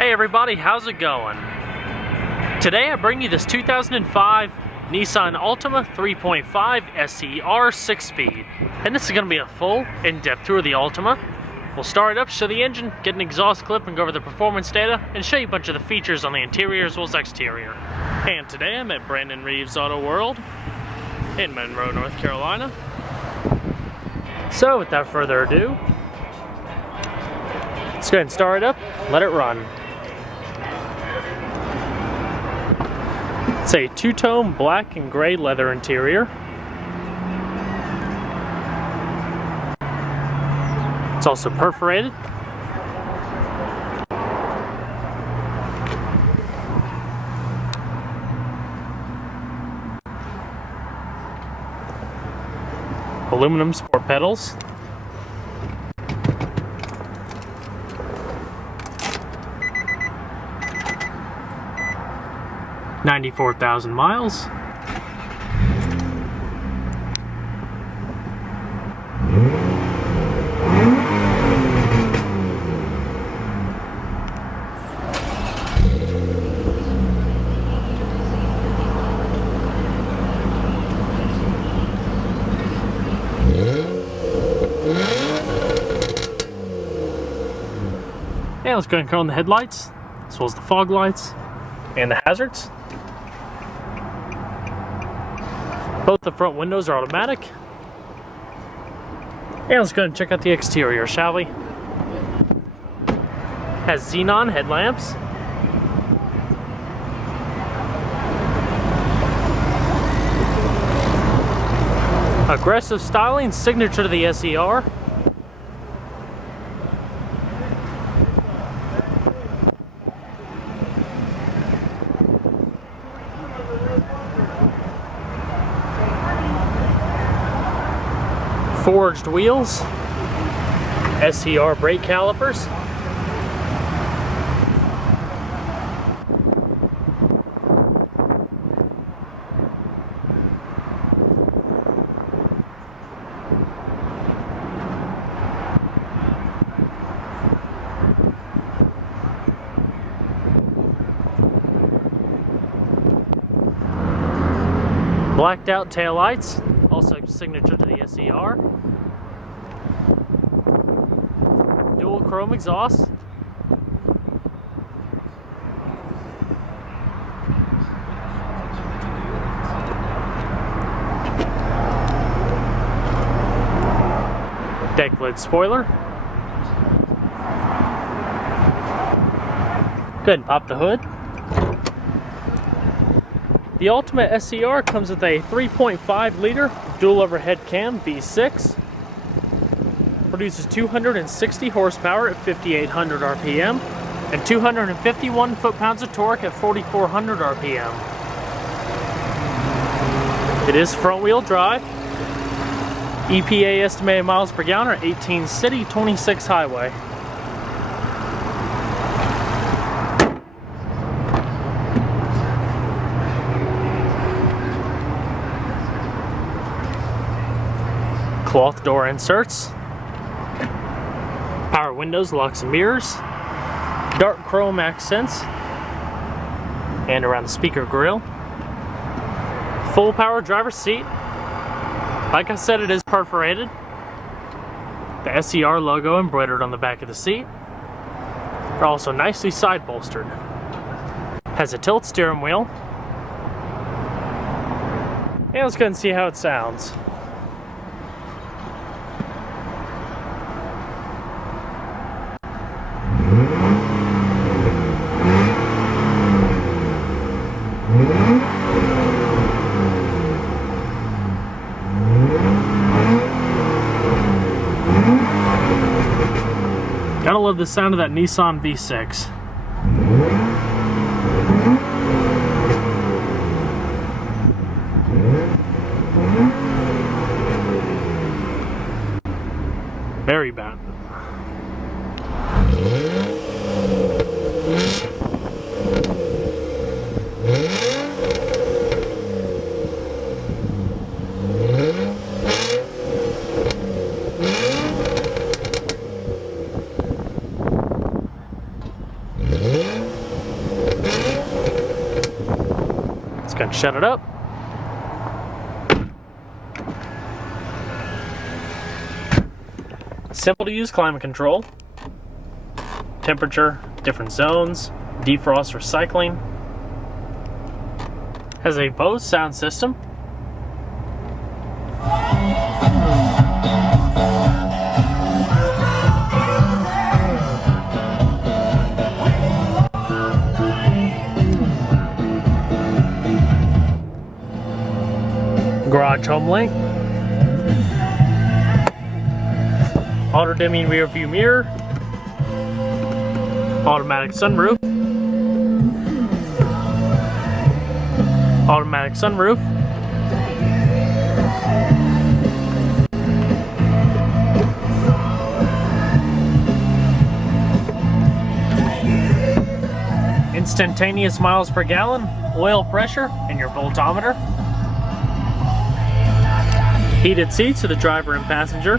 Hey everybody, how's it going? Today I bring you this 2005 Nissan Altima 3.5 SER 6-speed. And this is going to be a full, in-depth tour of the Altima. We'll start it up, show the engine, get an exhaust clip, and go over the performance data, and show you a bunch of the features on the interior as well as exterior. And today I'm at Brandon Reeves Auto World in Monroe, North Carolina. So without further ado, let's go ahead and start it up, let it run. It's a two-tone black and gray leather interior. It's also perforated. Aluminum sport pedals. $94,000 miles. And let's go ahead and turn on the headlights, as well as the fog lights and the hazards. Both the front windows are automatic. And let's go ahead and check out the exterior, shall we? Has xenon headlamps. Aggressive styling, signature to the SER. Forged wheels, SER brake calipers, blacked out taillights, also signature to the SER. Dual chrome exhaust. Deck lid spoiler. Go ahead and pop the hood. The Altima SER comes with a 3.5 liter dual overhead cam V6. Produces 260 horsepower at 5,800 RPM and 251 foot-pounds of torque at 4,400 RPM. It is front-wheel drive. EPA estimated miles per gallon are 18 city, 26 highway. Cloth door inserts. Power windows, locks and mirrors, dark chrome accents, and around the speaker grille. Full power driver's seat. Like I said, it is perforated. The SER logo embroidered on the back of the seat. They're also nicely side bolstered. Has a tilt steering wheel. And let's go and see how it sounds. Gotta love the sound of that Nissan V6. Very bad. Yeah. Gonna shut it up. Simple to use climate control. Temperature, different zones, defrost recycling. Has a Bose sound system. Garage home link. Auto dimming rear view mirror. Automatic sunroof. Automatic sunroof. Instantaneous miles per gallon, oil pressure, and your voltometer. Heated seats for the driver and passenger.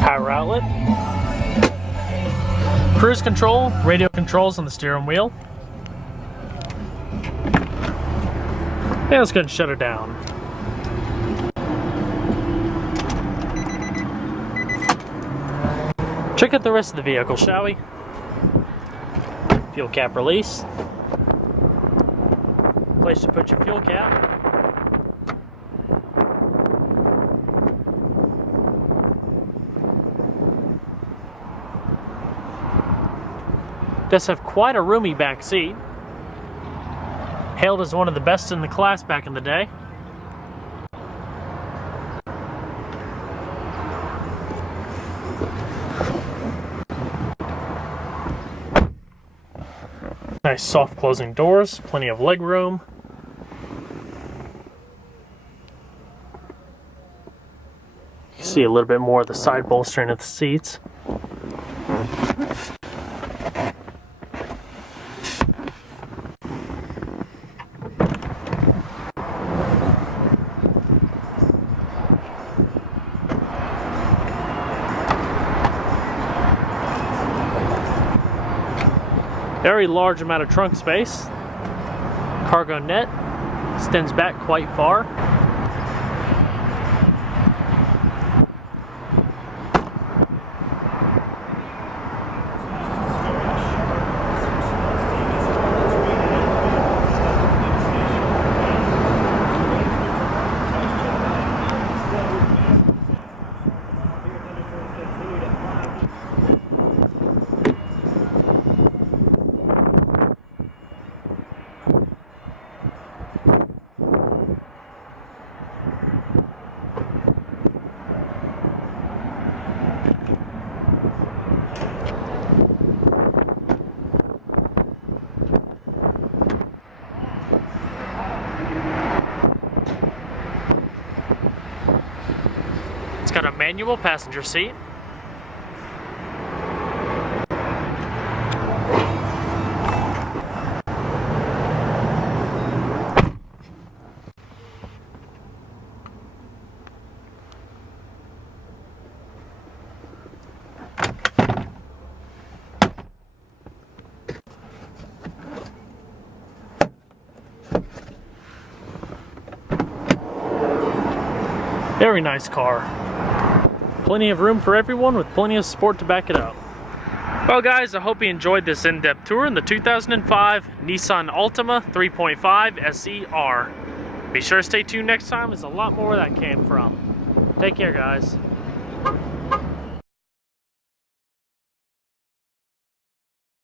Power outlet. Cruise control, radio controls on the steering wheel. And let's go and shut it down. Check out the rest of the vehicle, shall we? Fuel cap release. Place to put your fuel cap. Does have quite a roomy back seat. Hailed as one of the best in the class back in the day. Nice soft closing doors, plenty of leg room. You see a little bit more of the side bolstering of the seats. Very large amount of trunk space. Cargo net extends back quite far. It's got a manual passenger seat. Very nice car. Plenty of room for everyone with plenty of sport to back it up. Well guys, I hope you enjoyed this in-depth tour in the 2005 Nissan Altima 3.5 SER. Be sure to stay tuned next time, there's a lot more where that came from. Take care guys.